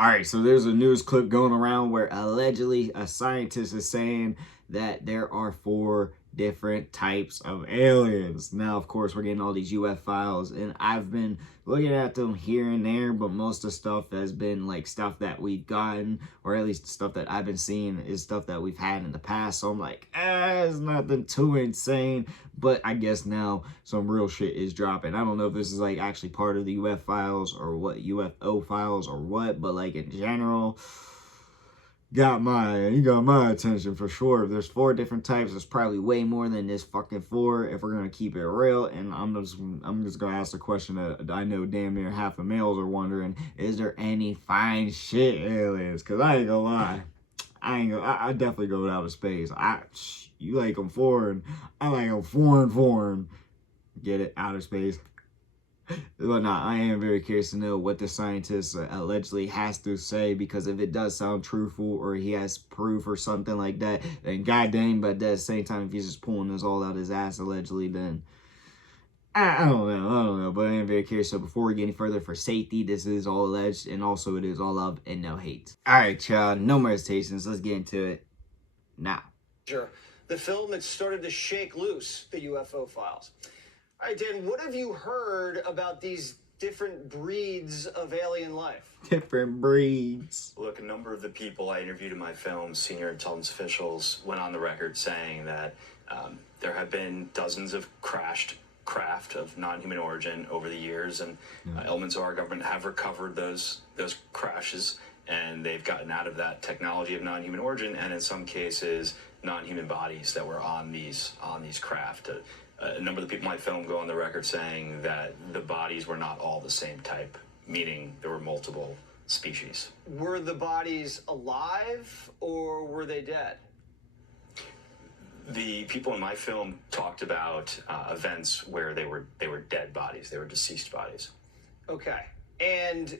All right, so there's a news clip going around where allegedly a scientist is saying that there are 4 different types of aliens. Now, of course, we're getting all these UF files, and I've been looking at them here and there, but most of the stuff has been like stuff that we've gotten, or at least stuff that I've been seeing is stuff that we've had in the past. So I'm like, it's nothing too insane, but I guess now some real shit is dropping. I don't know if this is like actually part of the UF files or what, UFO files or what, but like in general, you got my attention for sure. If there's 4 different types, there's probably way more than this fucking 4 if we're gonna keep it real. And I'm just gonna ask the question that I know damn near half the males are wondering: is there any fine shit aliens? Cause I ain't gonna lie, I definitely go to outer space. You like them foreign, I like them foreign. Get it? Outer space. But nah, I am very curious to know what the scientist allegedly has to say, because if it does sound truthful or he has proof or something like that, then goddamn, but at the same time, if he's just pulling this all out his ass allegedly, then I don't know, but I am very curious. So before we get any further, for safety, this is all alleged, and also it is all love and no hate. All right, y'all, no more hesitations. Let's get into it now. Sure. The film that started to shake loose the UFO files. All right, Dan, what have you heard about these different breeds of alien life? Different breeds. Look, a number of the people I interviewed in my film, senior intelligence officials, went on the record saying that there have been dozens of crashed craft of non-human origin over the years, and elements of our government have recovered those crashes, and they've gotten out of that technology of non-human origin, and in some cases, non-human bodies that were on these craft. A number of the people in my film go on the record saying that the bodies were not all the same type, meaning there were multiple species. Were the bodies alive or were they dead? The people in my film talked about events where they were dead bodies, they were deceased bodies. Okay, and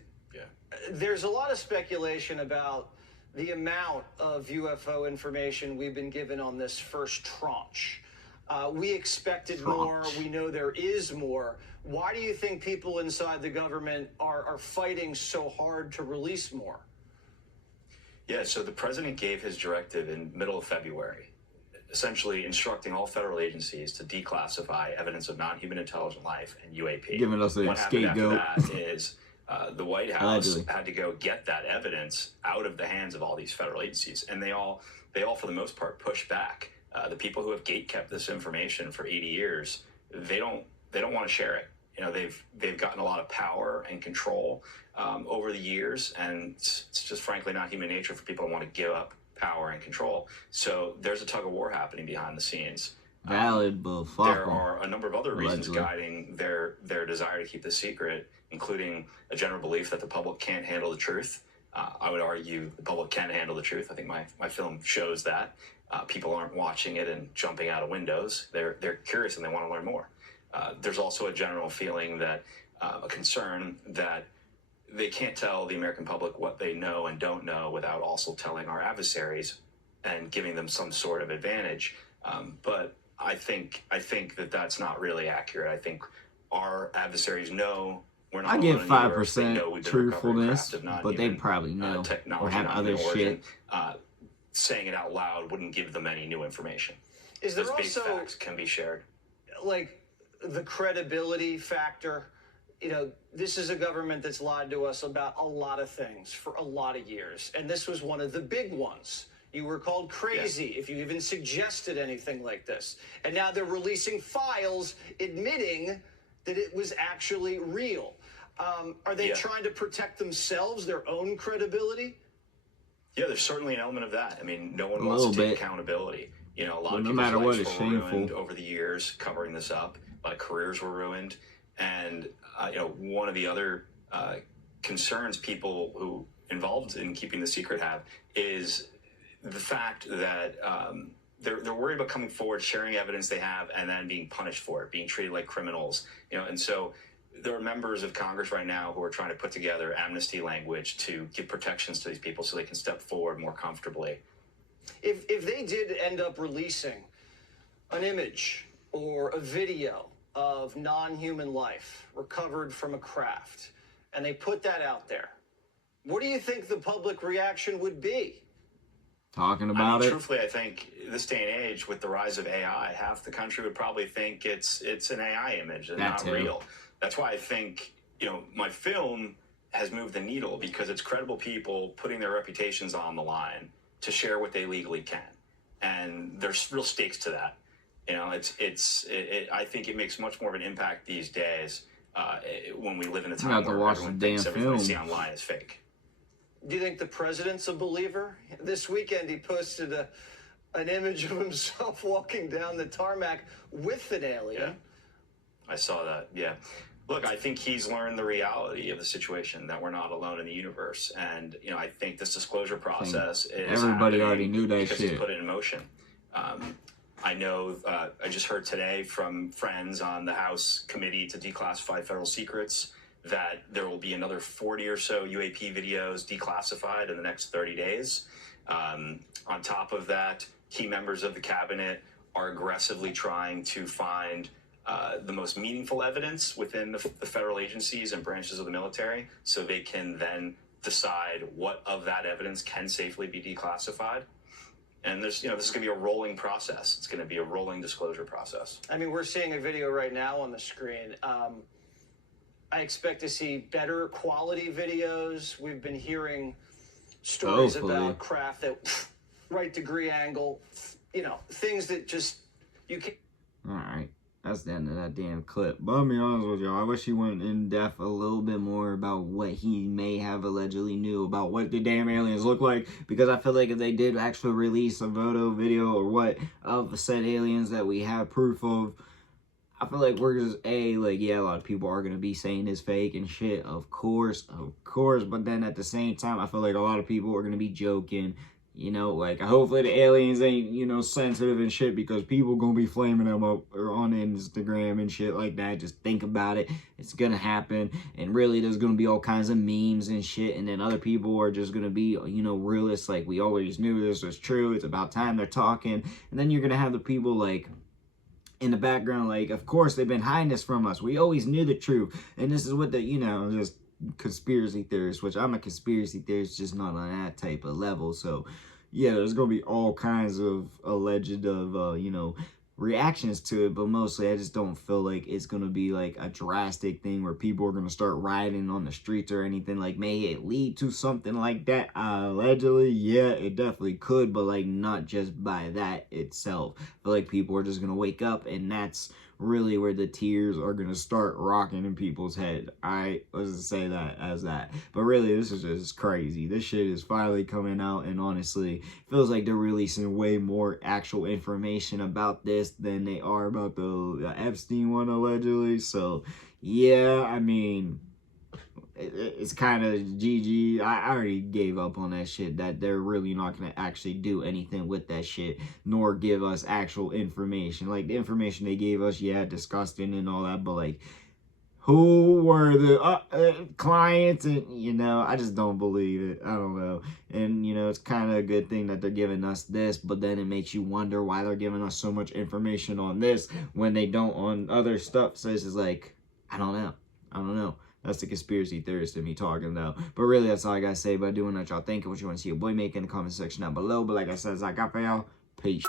there's a lot of speculation about the amount of UFO information we've been given on this first tranche. We expected more. We know there is more. Why do you think people inside the government are fighting so hard to release more? Yeah, so the president gave his directive in middle of February, essentially instructing all federal agencies to declassify evidence of non-human intelligent life and UAP. Giving us a scapegoat. What happened after that is the White House had to go get that evidence out of the hands of all these federal agencies, and they all for the most part pushed back. The people who have gatekept this information for 80 years, they don't want to share it. You know, they've gotten a lot of power and control over the years, and it's just frankly not human nature for people to want to give up power and control. So there's a tug of war happening behind the scenes. Valid, but there are a number of other reasons guiding their desire to keep this secret, including a general belief that the public can't handle the truth. I would argue the public can handle the truth. I think my film shows that. People aren't watching it and jumping out of windows. They're curious and they want to learn more. There's also a general feeling that a concern that they can't tell the American public what they know and don't know without also telling our adversaries and giving them some sort of advantage. But I think that that's not really accurate. I think our adversaries know we're not. I give 5% truthfulness, but they probably know or have other shit. Saying it out loud wouldn't give them any new information. Is there Those also basic facts can be shared? Like the credibility factor? You know, this is a government that's lied to us about a lot of things for a lot of years, and this was one of the big ones. You were called crazy if you even suggested anything like this. And now they're releasing files admitting that it was actually real. Are they trying to protect themselves, their own credibility? Yeah, there's certainly an element of that. I mean, no one wants to take accountability. You know, a lot of people's lives were ruined over the years covering this up. A lot of careers were ruined. And, you know, one of the other concerns people who involved in keeping the secret have is the fact that they're worried about coming forward, sharing evidence they have, and then being punished for it, being treated like criminals. You know, and so there are members of Congress right now who are trying to put together amnesty language to give protections to these people so they can step forward more comfortably. If they did end up releasing an image or a video of non-human life recovered from a craft, and they put that out there, what do you think the public reaction would be? Talking about it. Truthfully, I think this day and age, with the rise of AI, half the country would probably think it's an AI image and not real. That's why I think, my film has moved the needle, because it's credible people putting their reputations on the line to share what they legally can, and there's real stakes to that. I think it makes much more of an impact these days when we live in a time where everyone thinks everything we see online is fake. Do you think the president's a believer? This weekend he posted an image of himself walking down the tarmac with an alien. Yeah. I saw that, yeah. Look, I think he's learned the reality of the situation, that we're not alone in the universe. And, I think this disclosure process is everybody already knew that because shit. He's put it in motion. I know, I just heard today from friends on the House Committee to Declassify Federal Secrets that there will be another 40 or so UAP videos declassified in the next 30 days. On top of that, key members of the cabinet are aggressively trying to find the most meaningful evidence within the federal agencies and branches of the military, so they can then decide what of that evidence can safely be declassified. And this is going to be a rolling process. It's going to be a rolling disclosure process. I mean, we're seeing a video right now on the screen. I expect to see better quality videos. We've been hearing stories about craft that right degree angle, things that just you can't. All right. That's the end of that damn clip. But I'll be honest with y'all, I wish he went in depth a little bit more about what he may have allegedly knew about what the damn aliens look like, because I feel like if they did actually release a photo, video, or what of the said aliens that we have proof of, I feel like we're just, a lot of people are going to be saying it's fake and shit, of course, but then at the same time, I feel like a lot of people are going to be joking. Hopefully the aliens ain't, sensitive and shit, because people gonna be flaming them up or on Instagram and shit like that. Just think about it. It's gonna happen. And really, there's gonna be all kinds of memes and shit. And then other people are just gonna be, realists. Like, we always knew this was true. It's about time they're talking. And then you're gonna have the people, in the background, of course, they've been hiding this from us. We always knew the truth. And this is what the, just conspiracy theorists, which I'm a conspiracy theorist, just not on that type of level. So yeah, there's gonna be all kinds of alleged reactions to it, but mostly I just don't feel like it's gonna be a drastic thing where people are gonna start rioting on the streets or anything. May it lead to something like that? Allegedly, yeah, it definitely could, but not just by that itself. I feel like people are just gonna wake up, and that's really where the tears are gonna start rocking in people's head. Alright, let's just say that as that. But really, this is just crazy. This shit is finally coming out, and honestly, feels like they're releasing way more actual information about this than they are about the Epstein one, allegedly. So yeah, I mean, it's kind of GG. I already gave up on that shit, that they're really not going to actually do anything with that shit, nor give us actual information. The information they gave us, yeah, disgusting and all that, but who were the clients? And, I just don't believe it. I don't know. And, it's kind of a good thing that they're giving us this, but then it makes you wonder why they're giving us so much information on this when they don't on other stuff. So it's just I don't know. That's the conspiracy theorist in me talking, though. But really, that's all I gotta say about doing that, y'all. Think of what you want to see your boy make in the comment section down below. But like I said, as I got for y'all, peace.